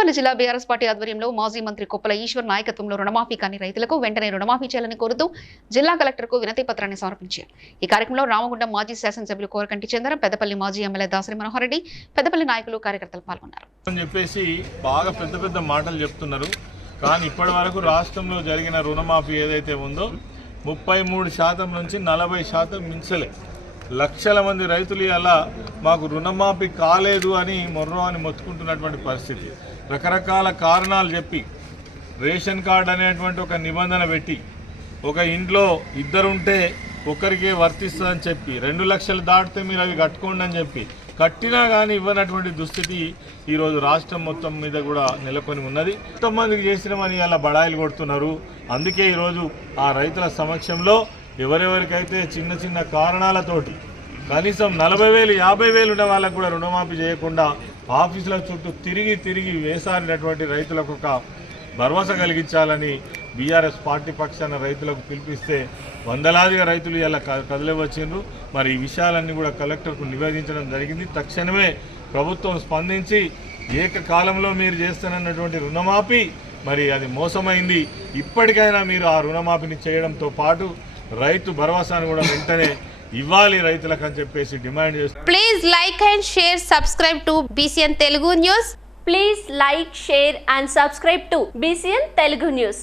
పెద్దపల్లి జిల్లా BRS party ఆధ్వర్యంలో మాజీ మంత్రి కొప్పల ఈశ్వర్ నాయకత్వంలో రుణమాఫీ కాని రైతులకు వెంటనే రుణమాఫీ చేయాలని కోరుతూ జిల్లా కలెక్టర్కు వినతి పత్రాన్ని సమర్పించారు. ఈ కార్యక్రమంలో రామగుండం మాజీ శాసనసభ్యులు కోరకంటి చంద్రం పెద్దపల్లి మాజీ ఎమ్మెల్యే దాసరి మనోహర్ రెడ్డి పెద్దపల్లి నాయకులు కార్యకర్తలు పాల్గొన్నారు. అని చెప్పేసి బాగా పెద్ద పెద్ద మాటలు చెప్తున్నారు. కానీ ఇప్పటి వరకు రాష్ట్రంలో జరిగిన రుణమాఫీ ఏదైతే ఉందో ముప్పై మూడు శాతం నుంచి నలభై శాతం మించలే. లక్షల మంది రైతులు అలా మాకు రుణమాఫీ కాలేదు అని మొర్రో అని మొత్తుకుంటున్నటువంటి పరిస్థితి. రకరకాల కారణాలు చెప్పి రేషన్ కార్డు అనేటువంటి ఒక నిబంధన పెట్టి ఒక ఇంట్లో ఇద్దరుంటే ఒకరికే వర్తిస్తుందని చెప్పి రెండు లక్షలు దాటితే మీరు అవి కట్టుకోండి అని చెప్పి కట్టినా కానీ ఇవ్వనటువంటి దుస్థితి ఈరోజు రాష్ట్రం మొత్తం మీద కూడా నెలకొని ఉన్నది. కొంతమందికి మందికి చేసినామని అలా బడాయిలు కొడుతున్నారు. అందుకే ఈరోజు ఆ రైతుల సమక్షంలో ఎవరెవరికైతే చిన్న చిన్న కారణాలతోటి కనీసం నలభై వేలు యాభై వేలు ఉన్న వాళ్ళకు కూడా రుణమాఫీ చేయకుండా ఆఫీసుల చుట్టూ తిరిగి తిరిగి వేసారినటువంటి రైతులకు ఒక భరోసా కలిగించాలని బీఆర్ఎస్ పార్టీ పక్షాన రైతులకు పిలిపిస్తే వందలాదిగా రైతులు ఇలా కదిలి వచ్చిండ్రు మరి ఈ విషయాలన్నీ కూడా కలెక్టర్కు నివేదించడం జరిగింది. తక్షణమే ప్రభుత్వం స్పందించి ఏకకాలంలో మీరు చేస్తున్నటువంటి రుణమాఫీ మరి అది మోసమైంది. ఇప్పటికైనా మీరు ఆ రుణమాఫీని చేయడంతో పాటు రైతు భరోసాను కూడా వెంటనే ఇవ్వాలి రైతులకు అని చెప్పేసి డిమాండ్ చేస్తాం please like and share subscribe to BCN Telugu news please like share and subscribe to BCN Telugu news